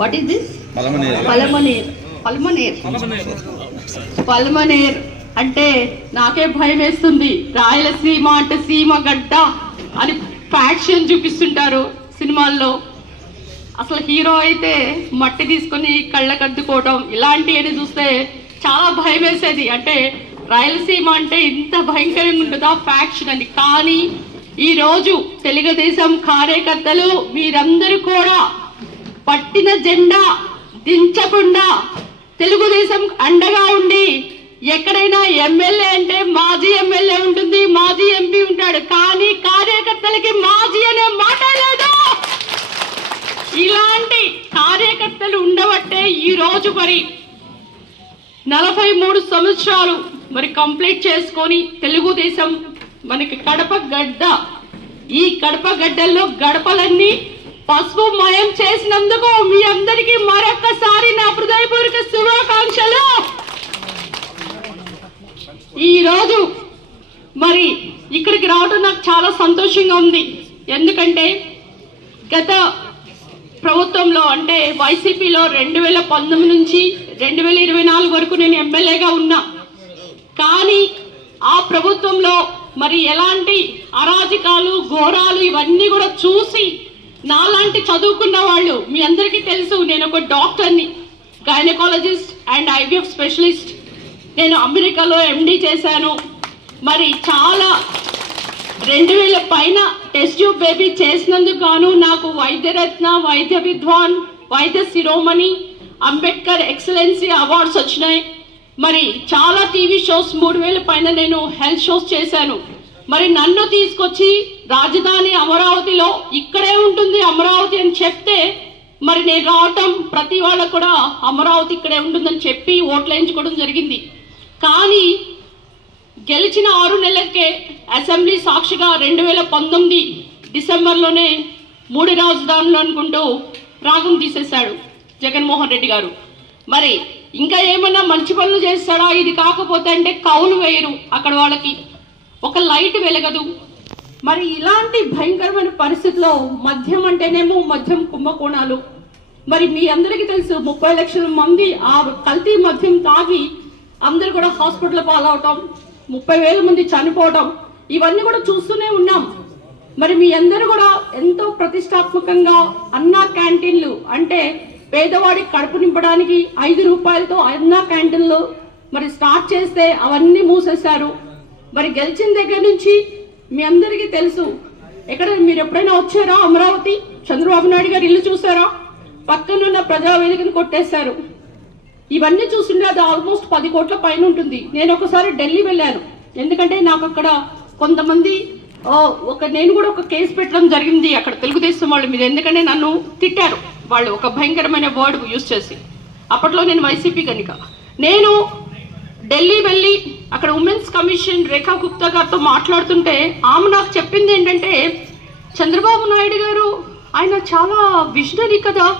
What is this Palamaneru. Palamaner. Palmaner. అంటే నాకే భయం వేస్తుంది. రాయలసీమ అంటే సీమ గడ్డ అని ఫ్యాక్షన్ చూపిస్తుంటారు సినిమాల్లో. అసలు హీరో అయితే మట్టి తీసుకొని కళ్ళకద్దుకోవడం ఇలాంటివన్నీ చూస్తే చాలా భయం వేసేది. అంటే రాయలసీమ అంటే ఇంత భయంకరంగా ఉంటుందా ఫ్యాక్షన్ అని. కానీ ఈ రోజు తెలుగుదేశం కార్యకర్తలు మీరందరూ కూడా పట్టిన జెండా దించకుండా తెలుగుదేశం అండగా ఉండి ఎక్కడైనా ఎమ్మెల్యే అంటే మాజీ ఎమ్మెల్యే ఉంటుంది మాజీ ఎంపీ ఉంటాడు. కానీ కార్యకర్తలకి మాజీ అనే మాట లేదు. ఇలాంటి కార్యకర్తలు ఉండబట్టే ఈ రోజు మరి నలభై మూడు సంవత్సరాలు మరి కంప్లీట్ చేసుకొని తెలుగుదేశం మనకి కడప గడ్డ. ఈ కడప గడ్డల్లో గడపలన్నీ పసుపు మయం చేసినందుకు మీ అందరికీ మరొక్కసారి నా హృదయపూర్వక శుభాకాంక్షలు. ఈరోజు మరి ఇక్కడికి రావడం నాకు చాలా సంతోషంగా ఉంది. ఎందుకంటే గత ప్రభుత్వంలో అంటే వైసీపీలో రెండు వేల పంతొమ్మిది నుంచి రెండు వేల ఇరవై నాలుగు వరకు నేను ఎమ్మెల్యేగా ఉన్నా. కానీ ఆ ప్రభుత్వంలో మరి ఎలాంటి అరాజకాలు ఘోరాలు ఇవన్నీ కూడా చూసి నాలాంటి చదువుకున్న వాళ్ళు మీ అందరికీ తెలుసు నేను ఒక డాక్టర్ని గైనకాలజిస్ట్ అండ్ ఐవీఎఫ్ స్పెషలిస్ట్ నేను అమెరికాలో ఎండి చేశాను. మరి చాలా రెండు వేల పైన టెస్ట్ ట్యూబ్ బేబీ చేసినందుకు గాను నాకు వైద్యరత్న వైద్య విద్వాన్ వైద్య శిరోమణి అంబేద్కర్ ఎక్సలెన్సీ అవార్డ్స్ వచ్చినాయి. మరి చాలా టీవీ షోస్ మూడు వేల పైన నేను హెల్త్ షోస్ చేశాను. మరి నన్ను తీసుకొచ్చి రాజధాని అమరావతిలో ఇక్కడే ఉంటుంది అమరావతి అని చెప్తే మరి నేను రావటం ప్రతి వాళ్ళకు కూడా అమరావతి ఇక్కడే ఉంటుందని చెప్పి ఓట్లేయించుకోవడం జరిగింది. కానీ గెలిచిన ఆరు నెలలకే అసెంబ్లీ సాక్షిగా రెండు వేల పంతొమ్మిది డిసెంబర్లోనే మూడు రాజధానులు అనుకుంటూ రాగం తీసేశాడు జగన్మోహన్ రెడ్డి గారు. మరి ఇంకా ఏమన్నా మంచి పనులు చేస్తాడా? ఇది కాకపోతే అంటే కౌలు వేయరు అక్కడ వాళ్ళకి. ఒక లైట్ వెలగదు. మరి ఇలాంటి భయంకరమైన పరిస్థితిలో మద్యం అంటేనేమో మద్యం కుంభకోణాలు. మరి మీ అందరికీ తెలుసు ముప్పై లక్షల మంది ఆ కల్తీ మద్యం తాగి అందరు కూడా హాస్పిటల్ పాలవటం ముప్పై వేల మంది చనిపోవటం ఇవన్నీ కూడా చూస్తూనే ఉన్నాం. మరి మీ అందరూ కూడా ఎంతో ప్రతిష్టాత్మకంగా అన్నా క్యాంటీన్లు అంటే పేదవాడి కడుపు నింపడానికి ఐదు రూపాయలతో అన్నా క్యాంటీన్లు మరి స్టార్ట్ చేస్తే అవన్నీ మూసేశారు. మరి గెలిచిన దగ్గర నుంచి మీ అందరికీ తెలుసు. ఎక్కడ మీరు ఎప్పుడైనా వచ్చారా అమరావతి? చంద్రబాబు నాయుడు గారు ఇల్లు చూసారా? పక్కనున్న ప్రజావేదికను కొట్టేశారు. ఇవన్నీ చూస్తుంటే అది ఆల్మోస్ట్ పది కోట్ల పైన ఉంటుంది. నేను ఒకసారి ఢిల్లీ వెళ్ళాను. ఎందుకంటే నాకు అక్కడ కొంతమంది ఒక నేను కూడా ఒక కేసు పెట్టడం జరిగింది అక్కడ తెలుగుదేశం వాళ్ళ మీద. ఎందుకంటే నన్ను తిట్టారు. వాళ్ళు ఒక భయంకరమైన వర్డ్ యూజ్ చేసి. అప్పట్లో నేను వైసీపీ కనుక నేను ఢిల్లీ వెళ్ళి అక్కడ ఉమెన్స్ కమిషన్ రేఖా గుప్తా గారితో మాట్లాడుతుంటే ఆమె నాకు చెప్పింది ఏంటంటే చంద్రబాబు నాయుడు గారు ఆయన చాలా విజనరీ కదా.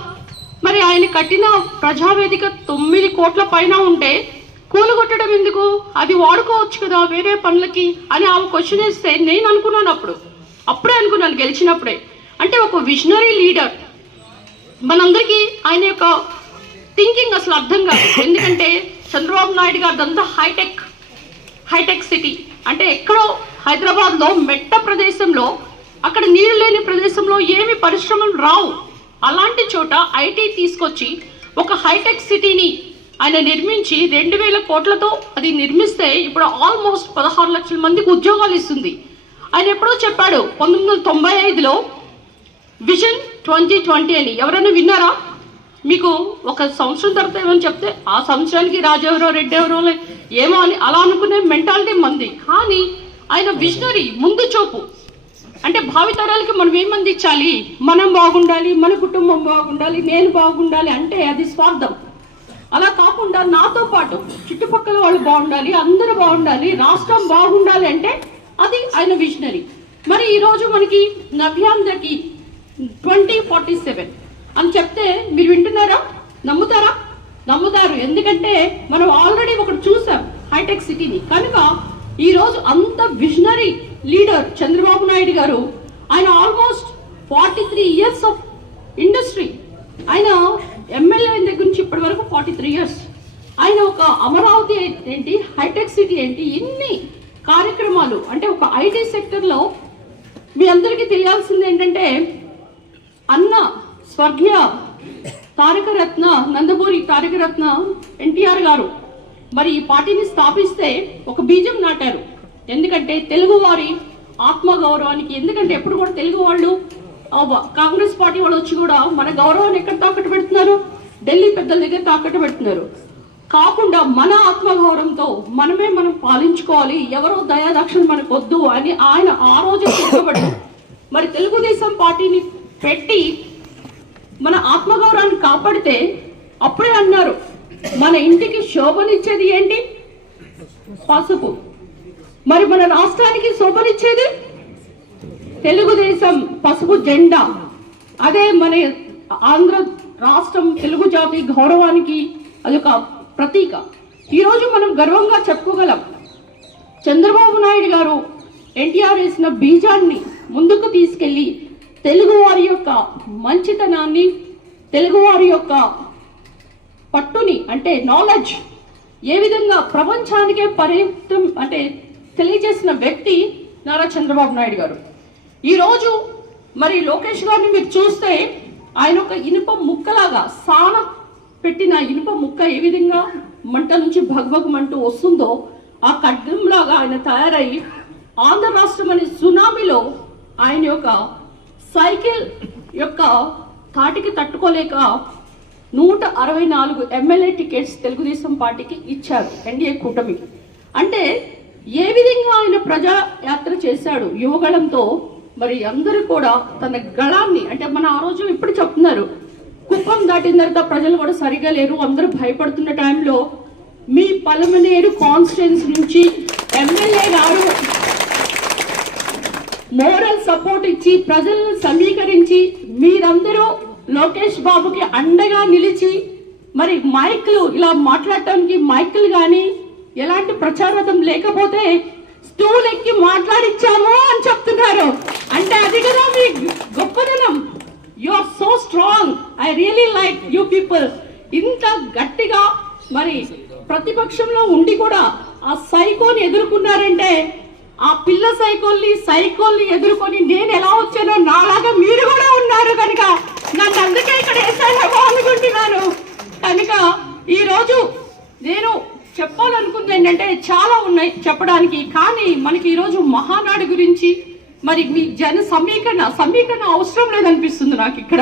మరి ఆయన కట్టిన ప్రజావేదిక తొమ్మిది కోట్ల పైన ఉంటే కూలగొట్టడం ఎందుకు? అది వాడుకోవచ్చు కదా వేరే పనులకి అని ఆమె క్వశ్చన్ వేస్తే నేను అనుకున్నాను అప్పుడు. అప్పుడే అనుకున్నాను గెలిచినప్పుడే. అంటే ఒక విజనరీ లీడర్. మనందరికీ ఆయన యొక్క థింకింగ్ అసలు అర్థం కాదు. ఎందుకంటే చంద్రబాబు నాయుడు గారిదంతా హైటెక్ హైటెక్ సిటీ. అంటే ఎక్కడో హైదరాబాద్లో మెట్ట ప్రదేశంలో అక్కడ నీరు లేని ప్రదేశంలో ఏమి పరిశ్రమలు రావు. అలాంటి చోట ఐటీ తీసుకొచ్చి ఒక హైటెక్ సిటీని ఆయన నిర్మించి రెండు వేల కోట్లతో అది నిర్మిస్తే ఇప్పుడు ఆల్మోస్ట్ పదహారు లక్షల మందికి ఉద్యోగాలు ఇస్తుంది. ఆయన ఎప్పుడో చెప్పాడు పంతొమ్మిది వందల తొంభై ఐదులో విజన్ ట్వంటీ ట్వంటీ అని. ఎవరైనా విన్నారా? మీకు ఒక సంవత్సరం తర్వాత ఏమని చెప్తే ఆ సంవత్సరానికి రాజెవరో రెడ్డి ఎవరో ఏమో అని అలా అనుకునే మెంటాలిటీ మంది. కానీ ఆయన విజనరీ ముందు చూపు. అంటే భావితరాలకి మనం ఏం ఇచ్చాలి మనం బాగుండాలి మన కుటుంబం బాగుండాలి నేను బాగుండాలి అంటే అది స్వార్థం. అలా కాకుండా నాతో పాటు చుట్టుపక్కల వాళ్ళు బాగుండాలి అందరూ బాగుండాలి రాష్ట్రం బాగుండాలి అంటే అది ఆయన విజనరీ. మరి ఈరోజు మనకి నవ్యాంధ్రకి ట్వంటీ ఫార్టీ సెవెన్. అని చెప్తే మీరు వింటున్నారా? నమ్ముతారా? నమ్ముతారు. ఎందుకంటే మనం ఆల్రెడీ ఒకటి చూసాం హైటెక్ సిటీని కనుక ఈరోజు అంత విజనరీ లీడర్ చంద్రబాబు నాయుడు గారు ఆయన almost forty three years of industry ఆయన ఎమ్మెల్యే దగ్గర నుంచి ఇప్పటి వరకు ఫార్టీ త్రీ ఇయర్స్ ఆయన ఒక అమరావతి ఏంటి హైటెక్ సిటీ ఏంటి ఇన్ని కార్యక్రమాలు అంటే ఒక ఐటీ సెక్టర్లో మీ అందరికీ తెలియాల్సింది ఏంటంటే అన్న స్వర్గీయ తారక రత్న నందమూరి తారక రత్న ఎన్టీఆర్ గారు. మరి ఈ పార్టీని స్థాపిస్తే ఒక బీజం నాటారు. ఎందుకంటే తెలుగు వారి ఆత్మ గౌరవానికి ఎందుకంటే ఎప్పుడు కూడా తెలుగు వాళ్ళు కాంగ్రెస్ పార్టీ వాళ్ళు వచ్చి కూడా మన గౌరవాన్ని ఎక్కడ తాకట్టు పెడుతున్నారు? ఢిల్లీ పెద్దల దగ్గర తాకట్టు పెడుతున్నారు. కాకుండా మన ఆత్మగౌరవంతో మనమే మనం పాలించుకోవాలి. ఎవరో దయాదాక్షిణ మనకు వద్దు అని ఆయన ఆ రోజు మరి తెలుగుదేశం పార్టీని పెట్టి మన ఆత్మగౌరవాన్ని కాపాడితే అప్పుడే అన్నారు మన ఇంటికి శోభనిచ్చేది ఏంటి? పసుపు. మరి మన రాష్ట్రానికి శోభనిచ్చేది? తెలుగుదేశం పసుపు జెండా. అదే మన ఆంధ్ర రాష్ట్రం తెలుగు జాతి గౌరవానికి అదొక ప్రతీక. ఈరోజు మనం గర్వంగా చెప్పుకోగలం. చంద్రబాబు నాయుడు గారు ఎన్టీఆర్ వేసిన బీజాన్ని ముందుకు తీసుకెళ్ళి తెలుగు యొక్క మంచితనాన్ని తెలుగువారి యొక్క పట్టుని అంటే నాలెడ్జ్ ఏ విధంగా ప్రపంచానికే పరిమితం అంటే తెలియజేసిన వ్యక్తి నారా చంద్రబాబు నాయుడు గారు. ఈరోజు మరి లోకేష్ గారిని మీరు చూస్తే ఆయన ఒక ఇనుప ముక్కలాగా సాన పెట్టిన ఇనుప ముక్క ఏ విధంగా మంట నుంచి భగభగమంటూ వస్తుందో ఆ ఖడ్గంలాగా ఆయన తయారై ఆంధ్ర రాష్ట్రం అనే సునామీలో ఆయన యొక్క సైకిల్ యొక్క తాటికి తట్టుకోలేక నూట అరవై నాలుగు ఎమ్మెల్యే టికెట్స్ తెలుగుదేశం పార్టీకి ఇచ్చారు ఎన్డీఏ కూటమి. అంటే ఏ విధంగా ఆయన ప్రజా యాత్ర చేశాడు? యువగళంతో మరి అందరూ కూడా తన గళాన్ని అంటే మన ఆ రోజు ఇప్పుడు చెప్తున్నారు కుప్పం దాటిన తర్వాత ప్రజలు కూడా సరిగా లేరు అందరూ భయపడుతున్న టైంలో మీ పలమనేరు కాన్స్టిట్యున్సీ నుంచి ఎమ్మెల్యే గారు మోరల్ సపోర్ట్ ఇచ్చి ప్రజలను సమీకరించి మీరందరూ లోకేష్ బాబుకి అండగా నిలిచి మరి మైక్లు ఇలా మాట్లాడటానికి మైక్లు కానీ ఎలాంటి ప్రచారం లేకపోతే స్టూల్ ఎక్కి మాట్లాడిచ్చాము అని చెప్తున్నారు. అంటే అది కదా మీ గొప్పదనం. You are so strong I really like you people ఇంత గట్టిగా మరి ప్రతిపక్షంలో ఉండి కూడా ఆ సైకోని ఎదుర్కొన్నారంటే ఆ పిల్ల సైకోల్ని సైకోల్ని ఎదుర్కొని నేను ఎలా వచ్చానో నాలాగా మీరు కూడా ఉన్నారు కనుక నన్ను అందుకే ఇక్కడ వేసానేమో అనుకుంటున్నాను. కనుక ఈరోజు నేను చెప్పాలనుకుంది ఏంటంటే చాలా ఉన్నాయి చెప్పడానికి కానీ మనకి ఈరోజు మహానాడు గురించి మరి మీ జన సమీకరణ సమీకరణ అవసరం లేదనిపిస్తుంది నాకు ఇక్కడ.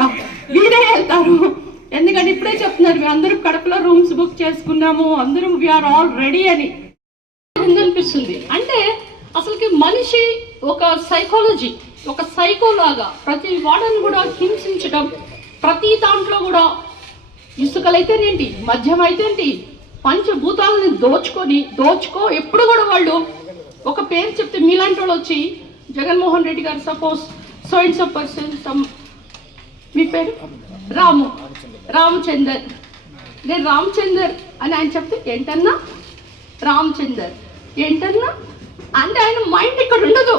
మీరే వెళ్తారు. ఎందుకంటే ఇప్పుడే చెప్తున్నారు మేము అందరూ కడపలో రూమ్స్ బుక్ చేసుకున్నాము అందరం వీఆర్ ఆల్ రెడీ అని. ఉందనిపిస్తుంది అంటే అసలుకి మనిషి ఒక సైకాలజీ ఒక సైకోలాగా ప్రతి వాడని కూడా హింసించడం ప్రతి దాంట్లో కూడా ఇసుకలైతేనేంటి మద్యం అయితేంటి పంచభూతాలని దోచుకొని దోచుకో ఎప్పుడు కూడా వాళ్ళు ఒక పేరు చెప్తే మీలాంటి వాళ్ళు వచ్చి Jaganmohan Reddy garu suppose so and so person some మీ పేరు? రాము. రామచందర్. నేను రామచందర్ అని ఆయన చెప్తే ఏంటన్నా? రామచందర్. ఏంటన్నా? అంటే ఆయన మైండ్ ఇక్కడ ఉండదు.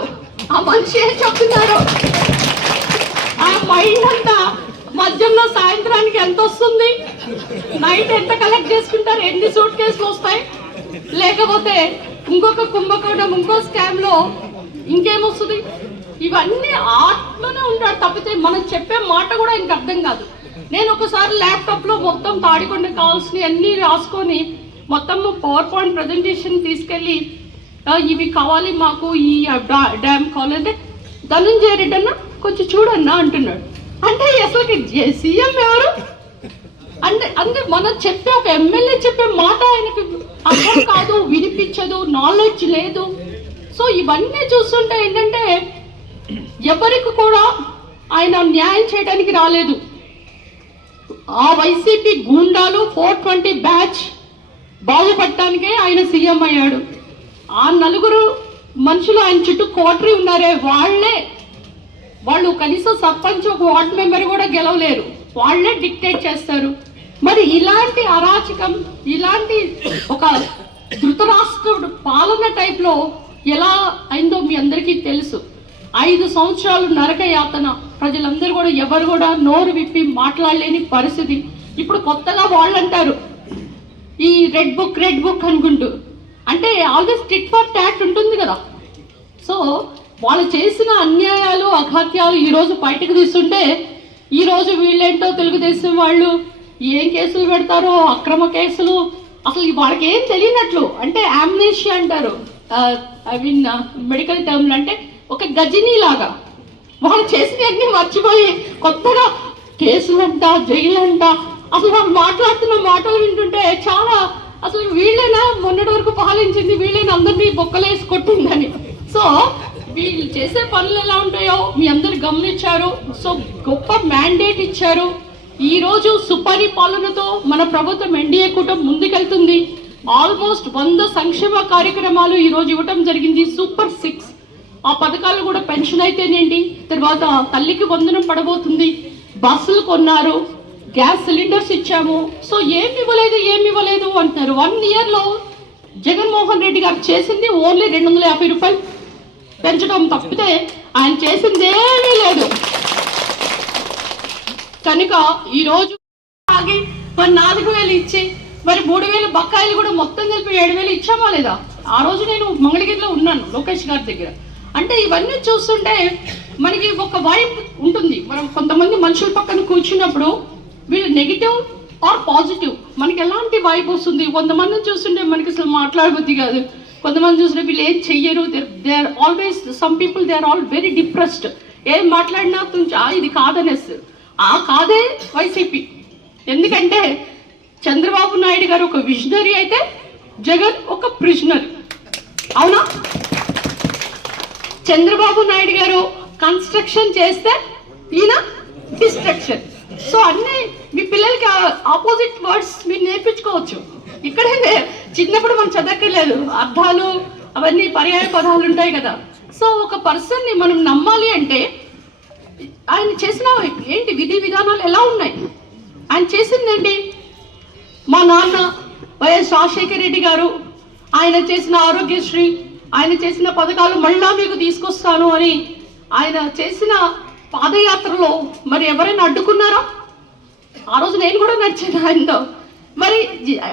ఆ మనిషి ఏం చెప్తున్నారు? ఆ మైండ్ అంతా మధ్యంలో సాయంత్రానికి ఎంత వస్తుంది? నైట్ ఎంత కలెక్ట్ చేసుకుంటారు? ఎన్ని సూట్ కేసులు వస్తాయి? లేకపోతే ఇంకొక కుంభకోణం ఇంకో స్కామ్లో ఇంకేమొస్తుంది? ఇవన్నీ ఆత్మనే ఉంటాడు తప్పితే మనం చెప్పే మాట కూడా ఇంక అర్థం కాదు. నేను ఒకసారి ల్యాప్టాప్లో మొత్తం తాడికొండ కావాల్సినవి అన్నీ రాసుకొని మొత్తం పవర్ పాయింట్ ప్రజెంటేషన్ తీసుకెళ్ళి ఇవి కావాలి మాకు ఈ డ్యామ్ కావాలి ధనుంజయ రెడ్డి అన్న కొంచెం చూడన్నా అంటున్నాడు. అంటే అసలు సీఎం ఎవరు? అంటే అంటే మనం చెప్పే ఒక ఎమ్మెల్యే చెప్పే మాట ఆయనకి అర్థం కాదు వినిపించదు నాలెడ్జ్ లేదు. సో ఇవన్నీ చూస్తుంటే ఏంటంటే ఎవరికి కూడా ఆయన న్యాయం చేయడానికి రాలేదు. ఆ వైసీపీ గూండాలు ఫోర్ ట్వంటీ బ్యాచ్ బాగుపడటానికే ఆయన సీఎం అయ్యాడు. ఆ నలుగురు మనుషులు ఆయన చుట్టూ కోటరీ ఉన్నారే వాళ్ళే వాళ్ళు కనీసం సర్పంచ్ ఒక వార్డ్ మెంబర్ కూడా గెలవలేరు. వాళ్ళే డిక్టేట్ చేస్తారు. మరి ఇలాంటి అరాచకం ఇలాంటి ఒక ధృతరాష్ట్రుడు పాలన టైప్లో ఎలా అయిందో మీ అందరికీ తెలుసు. ఐదు సంవత్సరాలు నరక యాతన. ప్రజలందరూ కూడా ఎవరు కూడా నోరు విప్పి మాట్లాడలేని పరిస్థితి. ఇప్పుడు కొత్తగా వాళ్ళు అంటారు ఈ రెడ్ బుక్ రెడ్ బుక్ అనుకుంటూ. అంటే ఆల్వేస్ టిట్ ఫర్ ట్యాక్ట్ ఉంటుంది కదా. సో వాళ్ళు చేసిన అన్యాయాలు అఘాత్యాలు ఈరోజు బయటకు తీస్తుంటే ఈరోజు వీళ్ళేంటో తెలుగుదేశం వాళ్ళు ఏం కేసులు పెడతారో అక్రమ కేసులు అసలు వాళ్ళకి ఏం తెలియనట్లు. అంటే యామ్నేషి అంటారు. ఐ మీన్ మెడికల్ టర్మ్లు అంటే ఒక గజినీ లాగా వాళ్ళు చేసినవన్నీ మర్చిపోయి కొత్తగా కేసులంట జైలంట అసలు వాళ్ళు మాట్లాడుతున్న మాటలు వింటుంటే చాలా అసలు వీళ్ళైనా? మొన్నటి వరకు పాలించింది వీళ్ళైనా? అందరినీ బొక్కలేసి కొట్టిందని. సో వీళ్ళు చేసే పనులు ఎలా ఉంటాయో మీ అందరు గమనించారు. సో గొప్ప మ్యాండేట్ ఇచ్చారు. ఈరోజు రోజు సుపరిపాలనతో మన ప్రభుత్వం ఎన్డీఏ కూటమి ముందుకెళ్తుంది. ఆల్మోస్ట్ వంద సంక్షేమ కార్యక్రమాలు ఈరోజు ఇవ్వటం జరిగింది. సూపర్ సిక్స్ ఆ పథకాలు కూడా పెన్షన్ అయితేనేంటి? తర్వాత తల్లికి వందనం పడబోతుంది. బస్సులు కొన్నారు. గ్యాస్ సిలిండర్స్ ఇచ్చాము. సో ఏమి ఇవ్వలేదు ఏమి ఇవ్వలేదు అంటున్నారు వన్ ఇయర్లో జగన్మోహన్ రెడ్డి గారు చేసింది ఓన్లీ రెండు వందల యాభై రూపాయలు పెంచడం తప్పితే ఆయన చేసింది ఏమీ లేదు. కనుక ఈరోజు ఆగి మరి నాలుగు వేలు ఇచ్చి మరి మూడు వేలు బకాయిలు కూడా మొత్తం కలిపి ఏడు వేలు ఇచ్చామా లేదా? ఆ రోజు నేను మంగళగిరిలో ఉన్నాను లోకేష్ గారి దగ్గర. అంటే ఇవన్నీ చూస్తుంటే మనకి ఒక వైబ్ ఉంటుంది. మనం కొంతమంది మనుషుల పక్కన కూర్చున్నప్పుడు వీళ్ళు నెగిటివ్ ఆర్ పాజిటివ్ మనకి ఎలాంటి వైబ్ వస్తుంది? కొంతమందిని చూస్తుంటే మనకి అసలు మాట్లాడబుద్ధి కాదు. కొంతమంది చూస్తుంటే వీళ్ళు ఏం చెయ్యరు? They are always some people they are all very depressed ఏం మాట్లాడినా తుంచి ఇది కాదనేస్తారు ఆ కాదే వైసీపీ ఎందుకంటే చంద్రబాబు నాయుడు గారు ఒక విజనరీ అయితే జగన్ ఒక ప్రిజనరీ అవునా? చంద్రబాబు నాయుడు గారు కన్స్ట్రక్షన్ చేస్తే ఈయన డిస్ట్రక్షన్ సో అన్నీ మీ పిల్లలకి ఆపోజిట్ వర్డ్స్ మీరు నేర్పించుకోవచ్చు. ఇక్కడే చిన్నప్పుడు మనం చదవక్కర్లేదు. అర్థాలు అవన్నీ పర్యాయ పదాలు ఉంటాయి కదా. సో ఒక పర్సన్ని మనం నమ్మాలి అంటే ఆయన చేసిన ఏంటి విధి విధానాలు ఎలా ఉన్నాయి? ఆయన చేసిందేంటి మా నాన్న వైఎస్ రాజశేఖర రెడ్డి గారు ఆయన చేసిన ఆరోగ్యశ్రీ ఆయన చేసిన పథకాలు మళ్ళా మీకు తీసుకొస్తాను అని ఆయన చేసిన పాదయాత్రలో మరి ఎవరైనా అడ్డుకున్నారా? ఆ రోజు నేను కూడా నచ్చాను ఆయనతో? మరి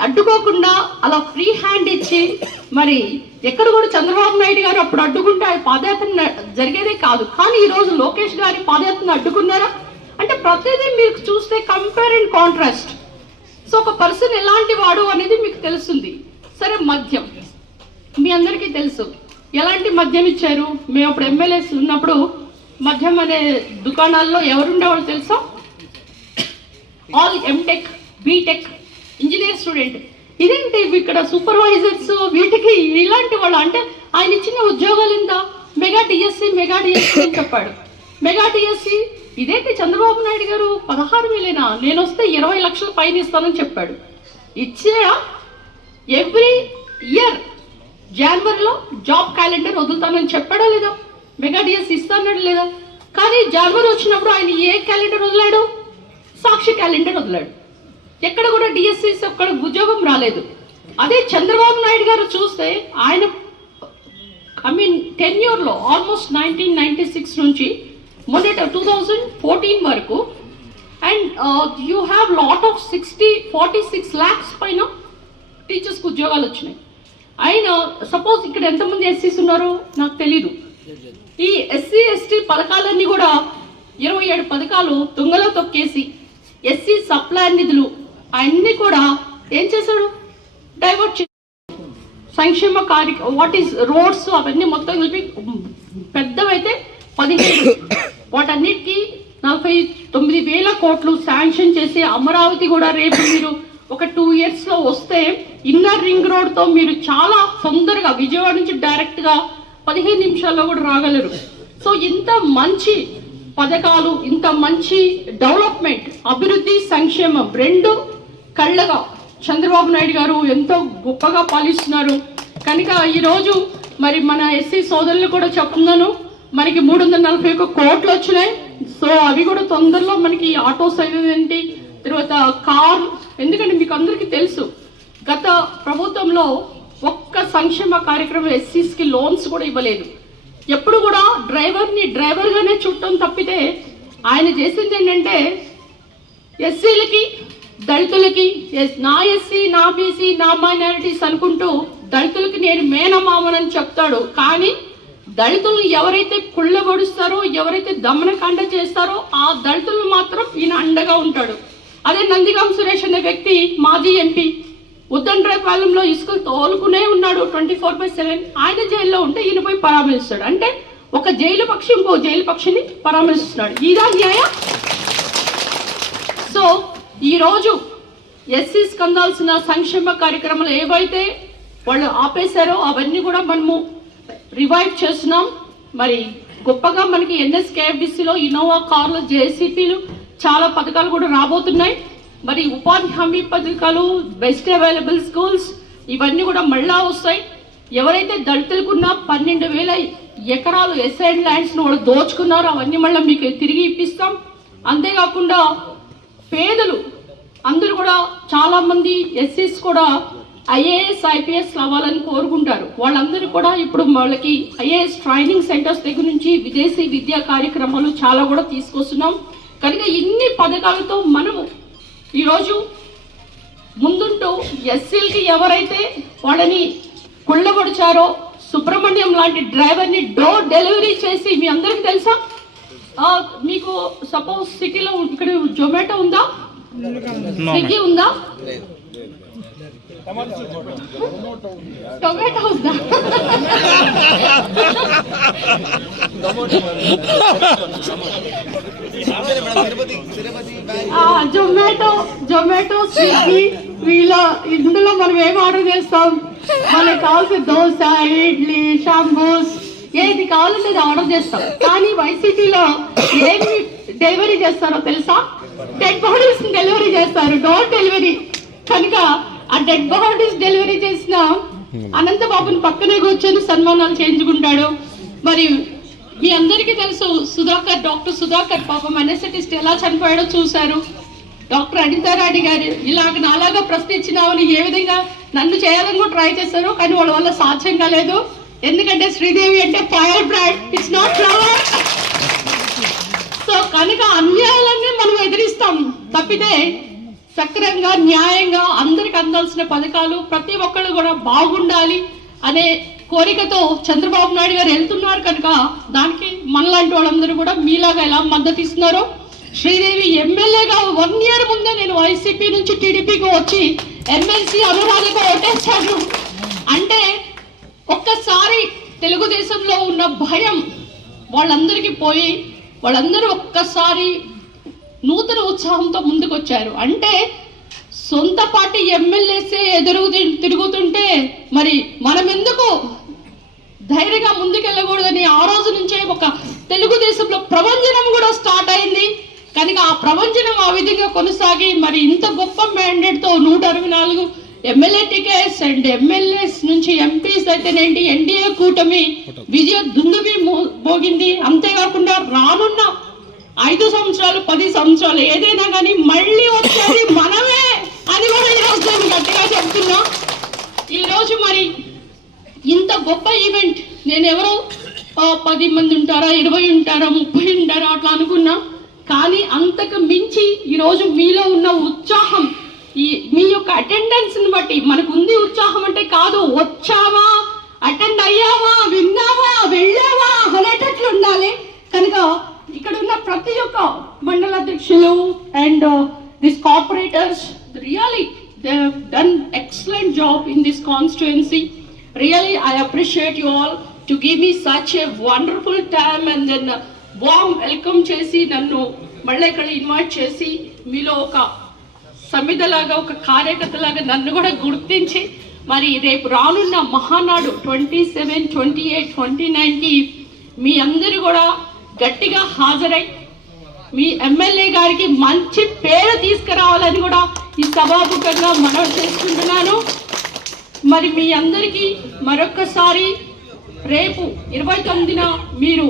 అడ్డుకోకుండా అలా ఫ్రీ హ్యాండ్ ఇచ్చి మరి ఎక్కడ కూడా చంద్రబాబు నాయుడు గారు అప్పుడు అడ్డుకుంటే ఆ పాదయాత్ర జరిగేదే కాదు. కానీ ఈరోజు లోకేష్ గారి పాదయాత్రను అడ్డుకున్నారా? అంటే ప్రతిదీ మీరు చూస్తే కంపేర్ అండ్ కాంట్రాస్ట్ సో ఒక పర్సన్ ఎలాంటి వాడు అనేది మీకు తెలుస్తుంది. సరే మద్యం. మీ అందరికీ తెలుసు. ఎలాంటి మద్యం ఇచ్చారు? మేము అప్పుడు ఎమ్మెల్యేస్ ఉన్నప్పుడు మద్యం అనే దుకాణాల్లో ఎవరుండేవాళ్ళు తెలుసా? All M Tech B Tech engineer student ఇదేంటి ఇక్కడ సూపర్వైజర్స్ వీటికి ఇలాంటి వాళ్ళు? అంటే ఆయన ఇచ్చిన ఉద్యోగాలు ఎంత? మెగా డిఎస్సి మెగా డిఎస్సి అని చెప్పాడు. మెగా డిఎస్సి ఇదేంటి చంద్రబాబు నాయుడు గారు? పదహారు వేలేనా? నేను వస్తే ఇరవై లక్షల పైన ఇస్తానని చెప్పాడు. ఇచ్చేయా? ఎవ్రీ ఇయర్ జనవరిలో జాబ్ క్యాలెండర్ వదులుతానని చెప్పాడా లేదా? మెగా డిఎస్ ఇస్తాడు లేదా? కానీ జనవరి వచ్చినప్పుడు ఆయన ఏ క్యాలెండర్ వదిలాడు? సాక్షి క్యాలెండర్ వదిలాడు. ఎక్కడ కూడా డిఎస్సిస్ ఒక్కడ ఉద్యోగం రాలేదు. అదే చంద్రబాబు నాయుడు గారు చూస్తే ఆయన ఐ మీన్ టెన్యూర్లో ఆల్మోస్ట్ నైన్టీన్ నైన్టీ సిక్స్ నుంచి మొన్నట టూ థౌజండ్ ఫోర్టీన్ వరకు and you have lot of sixty forty six lakhs పైన టీచర్స్కి ఉద్యోగాలు వచ్చినాయి. ఆయన సపోజ్ ఇక్కడ ఎంతమంది ఎస్సీస్ ఉన్నారో? నాకు తెలీదు. ఈ ఎస్సీ ఎస్టీ పథకాలన్నీ కూడా ఇరవై ఏడు పథకాలు తుంగలో తొక్కేసి ఎస్సీ సప్లై నిధులు అన్నీ కూడా ఏం చేశాడు? డైవర్ట్ సంక్షేమ కార్య వాట్ ఈస్ రోడ్స్ అవన్నీ మొత్తం కలిపి పెద్దవైతే పదిహేను. వాటన్నిటికీ నలభై తొమ్మిది వేల కోట్లు శాంక్షన్ చేసి అమరావతి కూడా రేపు మీరు ఒక టూ ఇయర్స్లో వస్తే ఇన్నర్ రింగ్ రోడ్తో మీరు చాలా తొందరగా విజయవాడ నుంచి డైరెక్ట్గా పదిహేను నిమిషాల్లో కూడా రాగలరు. సో ఇంత మంచి పథకాలు ఇంత మంచి డెవలప్మెంట్ అభివృద్ధి సంక్షేమం రెండు కళ్ళగా చంద్రబాబు నాయుడు గారు ఎంతో గొప్పగా పాలిస్తున్నారు. కనుక ఈరోజు మరి మన ఎస్సీ సోదరులు కూడా చెప్తున్నాను మనకి మూడు వందల నలభై ఒక్క కోట్లు వచ్చినాయి. సో అవి కూడా తొందరలో మనకి ఆటోస్ ఏంటి తర్వాత కార్ ఎందుకంటే మీకు అందరికీ తెలుసు గత ప్రభుత్వంలో ఒక్క సంక్షేమ కార్యక్రమం ఎస్సీస్కి లోన్స్ కూడా ఇవ్వలేదు. ఎప్పుడు కూడా డ్రైవర్ని డ్రైవర్గానే చుట్టం తప్పితే ఆయన చేసింది ఏంటంటే ఎస్సీలకి దళితులకి ఎస్- నా ఎస్సీ నా బీసీ నా మైనారిటీస్ అనుకుంటూ దళితులకి నేను మేనమామనని చెప్తాడు. కానీ దళితులను ఎవరైతే కుళ్ళబడుస్తారో ఎవరైతే దమనకాండ చేస్తారో ఆ దళితులు మాత్రం ఈయన అండగా ఉంటాడు. అదే నందిగాం సురేష్ అనే వ్యక్తి మాజీ ఎంపీ ఉద్దండ్రపాలెంలో ఇసుకలు తోలుకునే ఉన్నాడు ట్వంటీ ఫోర్ బై సెవెన్. ఆయన జైల్లో ఉంటే ఈయన పోయి పరామర్శిస్తాడు. అంటే ఒక జైలు పక్షి ఇంకో జైలు పక్షిని పరామర్శిస్తున్నాడు. ఇదా న్యాయం? సో ఈరోజు ఎస్సీస్ కందాల్సిన సంక్షేమ కార్యక్రమాలు ఏవైతే వాళ్ళు ఆపేశారో అవన్నీ కూడా మనము రివైవ్ చేస్తున్నాం. మరి గొప్పగా మనకి ఎన్ఎస్కేఎఫ్డిసిలో ఇన్నోవా కార్లు జేసీపీలు చాలా పథకాలు కూడా రాబోతున్నాయి. మరి ఉపాధి హామీ పథకాలు బెస్ట్ అవైలబుల్ స్కూల్స్ ఇవన్నీ కూడా మళ్ళా వస్తాయి. ఎవరైతే దళితులకున్న పన్నెండు వేల ఎకరాలు ఎస్ఐడ్ ల్యాండ్స్ను వాళ్ళు దోచుకున్నారో అవన్నీ మళ్ళీ మీకు తిరిగి ఇప్పిస్తాం. అంతేకాకుండా పేదలు అందరూ కూడా చాలామంది ఎస్సీస్ కూడా ఐఏఎస్ ఐపీఎస్ అవ్వాలని కోరుకుంటారు. వాళ్ళందరూ కూడా ఇప్పుడు వాళ్ళకి ఐఏఎస్ ట్రైనింగ్ సెంటర్స్ దగ్గర నుంచి విదేశీ విద్యా కార్యక్రమాలు చాలా కూడా తీసుకొస్తున్నాం. కనుక ఇన్ని పథకాలతో మనము ఈరోజు ముందుంటూ ఎస్సీలకి ఎవరైతే వాళ్ళని కుళ్ళబడిచారో సుబ్రహ్మణ్యం లాంటి డ్రైవర్ని డోర్ డెలివరీ చేసి మీ అందరికి తెలుసా? ఆ, మీకు సపోజ్ సిటీలో ఇక్కడ జొమాటో ఉందా? స్విగ్గీ ఉందా? టొమాటో ఉందా జొమాటో జొమాటో స్విగ్గీ వీళ్ళ ఇందులో మనం ఏం ఆర్డర్ చేస్తాం? మనకి కావాల్సిన దోశ ఇడ్లీ షాంబూస్ ఏది కావాలంటే అది ఆర్డర్ చేస్తాం. కానీ వైసీపీలో ఏమి డెలివరీ చేస్తారో తెలుసా? డెడ్ బాడీస్ డెలివరీ చేస్తారు. డోర్ డెలివరీ కనుక ఆ డెడ్ బాడీస్ డెలివరీ చేసిన అనంతబాబుని పక్కనే కూర్చొని సన్మానాలు చేయించుకుంటాడు. మరి మీ అందరికీ తెలుసు సుధాకర్ డాక్టర్ సుధాకర్ పాపం అనెసటిస్ట్ ఎలా చనిపోయాడో చూశారు. డాక్టర్ అనితారాణి గారు ఇలాగ నాలాగా ప్రశ్నించినామని ఏ విధంగా నన్ను చేయాలని కూడా ట్రై చేశారు కానీ వాళ్ళ వల్ల సాధ్యం కాలేదు. ఎందుకంటే శ్రీదేవి అంటే fire brand it's not flower so కనుక అన్యాయాలన్నీ మనం ఎదిరిస్తాం. తప్పితే సక్రంగా న్యాయంగా అందరికి అందాల్సిన పథకాలు ప్రతి ఒక్కళ్ళు కూడా బాగుండాలి అనే కోరికతో చంద్రబాబు నాయుడు గారు వెళ్తున్నారు కనుక దానికి మనలాంటి వాళ్ళందరూ కూడా మీలాగా ఎలా మద్దతు ఇస్తున్నారో. శ్రీదేవి ఎమ్మెల్యేగా వన్ ఇయర్ ముందే నేను వైసీపీ నుంచి టీడీపీకి వచ్చి ఎమ్మెల్సీ అనురాధగా ఓటేశాను. అంటే ఒక్కసారి తెలుగుదేశంలో ఉన్న భయం వాళ్ళందరికీ పోయి వాళ్ళందరూ ఒక్కసారి నూతన ఉత్సాహంతో ముందుకొచ్చారు. అంటే సొంత పార్టీ ఎమ్మెల్యేసే ఎదురు తిరుగుతుంటే మరి మనం ఎందుకు ధైర్యంగా ముందుకెళ్ళకూడదని ఆ రోజు నుంచే ఒక తెలుగుదేశంలో ప్రభంజనం కూడా స్టార్ట్ అయింది. కనుక ఆ ప్రభంజనం ఆ విధంగా కొనసాగి మరి ఇంత గొప్ప మ్యాండేట్తో నూట అరవై నాలుగు ఎమ్మెల్యే టికెట్స్ అండ్ ఎమ్మెల్యేస్ నుంచి ఎంపీస్ అయితేనేంటి ఎన్డీఏ కూటమి విజయ దుందుబి మోగింది. అంతేకాకుండా రానున్న ఐదు సంవత్సరాలు పది సంవత్సరాలు ఏదైనా కానీ మళ్ళీ వచ్చేది మనమే అని కూడా ఈరోజు నేను గట్టిగా చెప్తున్నా. ఈరోజు మరి ఇంత గొప్ప ఈవెంట్ నేను ఎవరో పది మంది ఉంటారా ఇరవై ఉంటారా ముప్పై ఉంటారా అట్లా అనుకున్నా. కానీ అంతకు మించి ఈరోజు మీలో ఉన్న ఉత్సాహం ఈ మీ యొక్క అటెండెన్స్ని బట్టి మనకు ఉంది ఉత్సాహం అంటే కాదు వచ్చావా అటెండ్ అయ్యావా విన్నావా వెళ్ళావా అనేటట్లు ఉండాలి. కనుక ప్రతి ఒక్క మండల అధ్యక్షులు and this corporators really they done excellent job in this constituency really I appreciate you all to give me such a wonderful time and then warm welcome చేసి నన్ను మళ్ళీ ఇక్కడ ఇన్వైట్ చేసి మీలో ఒక సమిధలాగా ఒక కార్యకర్తలాగా నన్ను కూడా గుర్తించి మరి రేపు రానున్న Mahanadu twenty seven twenty eight twenty నైన్కి మీ అందరూ కూడా గట్టిగా హాజరై మీ ఎమ్మెల్యే గారికి మంచి పేరు తీసుకురావాలని కూడా ఈ సభాముఖంగా మనవి చేసుకుంటున్నాను మరి మీ అందరికీ మరొక్కసారి రేపు ఇరవై తొమ్మిదిన మీరు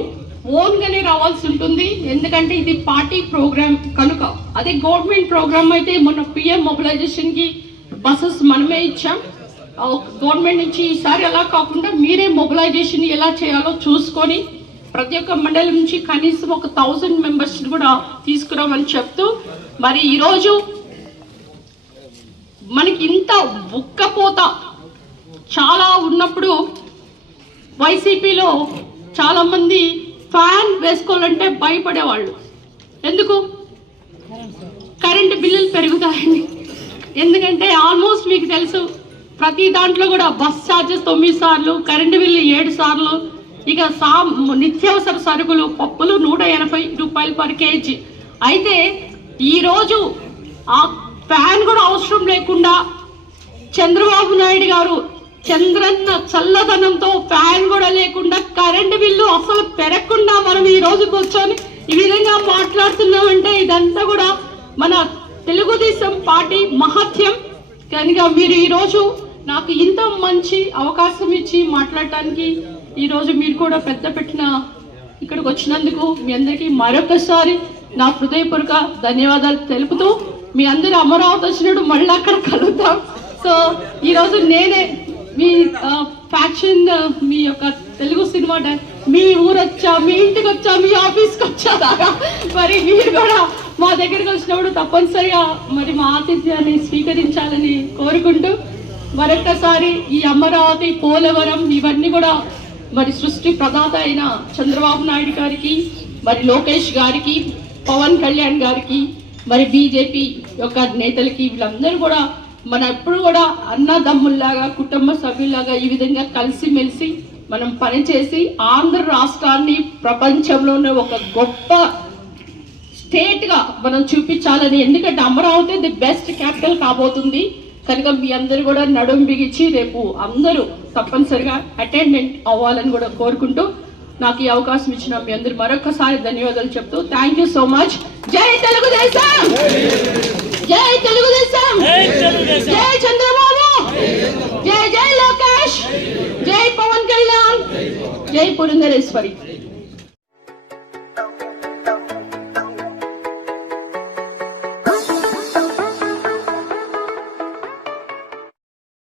ఓన్గానే రావాల్సి ఉంటుంది. ఎందుకంటే ఇది పార్టీ ప్రోగ్రామ్ కనుక. అదే గవర్నమెంట్ ప్రోగ్రామ్ అయితే మొన్న పిఎం మొబిలైజేషన్కి బస్సెస్ మనమే ఇచ్చాం. గవర్నమెంట్ నుంచి ఈసారి అలా కాకుండా మీరే మొబిలైజేషన్ ఎలా చేయాలో చూసుకొని ప్రతి ఒక్క మండలం నుంచి కనీసం ఒక థౌజండ్ మెంబర్స్ కూడా తీసుకురామని చెప్తూ మరి ఈరోజు మనకి ఇంత ఉక్కపోత చాలా ఉన్నప్పుడు వైసీపీలో చాలామంది ఫ్యాన్ వేసుకోవాలంటే భయపడేవాళ్ళు. ఎందుకు? కరెంటు బిల్లులు పెరుగుతాయని. ఎందుకంటే ఆల్మోస్ట్ మీకు తెలుసు ప్రతి దాంట్లో కూడా బస్ ఛార్జెస్ తొమ్మిది సార్లు కరెంటు బిల్లు ఏడు సార్లు ఇక సా నిత్యావసర సరుకులు పప్పులు నూట ఎనభై రూపాయలు పర్ కేజీ. అయితే ఈరోజు ఆ ఫ్యాన్ కూడా అవసరం లేకుండా చంద్రబాబు నాయుడు గారు చంద్రన్న చల్లదనంతో ఫ్యాన్ కూడా లేకుండా కరెంటు బిల్లు అసలు పెరగకుండా మనం ఈ రోజు కూర్చొని ఈ విధంగా మాట్లాడుతున్నామంటే ఇదంతా కూడా మన తెలుగుదేశం పార్టీ మహత్యం. కనుక మీరు ఈరోజు నాకు ఇంత మంచి అవకాశం ఇచ్చి మాట్లాడటానికి ఈరోజు మీరు కూడా పెద్ద పెట్టిన ఇక్కడికి వచ్చినందుకు మీ అందరికీ మరొకసారి నా హృదయపూర్వక ధన్యవాదాలు తెలుపుతూ మీ అందరూ అమరావతి వచ్చినప్పుడు మళ్ళీ అక్కడ కలుద్దాం. సో ఈరోజు నేనే మీ ఫ్యాక్షన్ మీ యొక్క తెలుగు సినిమా మీ ఊరు వచ్చా మీ ఇంటికి వచ్చా మీ ఆఫీస్కి వచ్చా దాకా మరి మీరు కూడా మా దగ్గరికి వచ్చినప్పుడు తప్పనిసరిగా మరి మా ఆతిథ్యాన్ని స్వీకరించాలని కోరుకుంటూ మరొక్కసారి ఈ అమరావతి పోలవరం ఇవన్నీ కూడా మరి సృష్టి ప్రదాత అయిన చంద్రబాబు నాయుడు గారికి మరి లోకేష్ గారికి పవన్ కళ్యాణ్ గారికి మరి బీజేపీ యొక్క నేతలకి వీళ్ళందరూ కూడా మన ఎప్పుడు కూడా అన్నదమ్ముల్లాగా కుటుంబ సభ్యుల్లాగా ఈ విధంగా కలిసిమెలిసి మనం పనిచేసి ఆంధ్ర రాష్ట్రాన్ని ప్రపంచంలోనే ఒక గొప్ప స్టేట్గా మనం చూపించాలని. ఎందుకంటే అమరావతి ది బెస్ట్ క్యాపిటల్ కాబోతుంది. కనుక మీ అందరూ కూడా నడుం బిగించి రేపు అందరూ తప్పనిసరిగా అటెండెంట్ అవ్వాలని కూడా కోరుకుంటూ నాకు ఈ అవకాశం ఇచ్చిన మీ అందరు మరొకసారి ధన్యవాదాలు చెప్తూ థ్యాంక్ యూ సో మచ్ జై తెలుగుదేశం! జై తెలుగుదేశం! జై చంద్రబాబు! జై జై లోకేష్! జై పవన్ కళ్యాణ్! జై పురంధరేశ్వరి!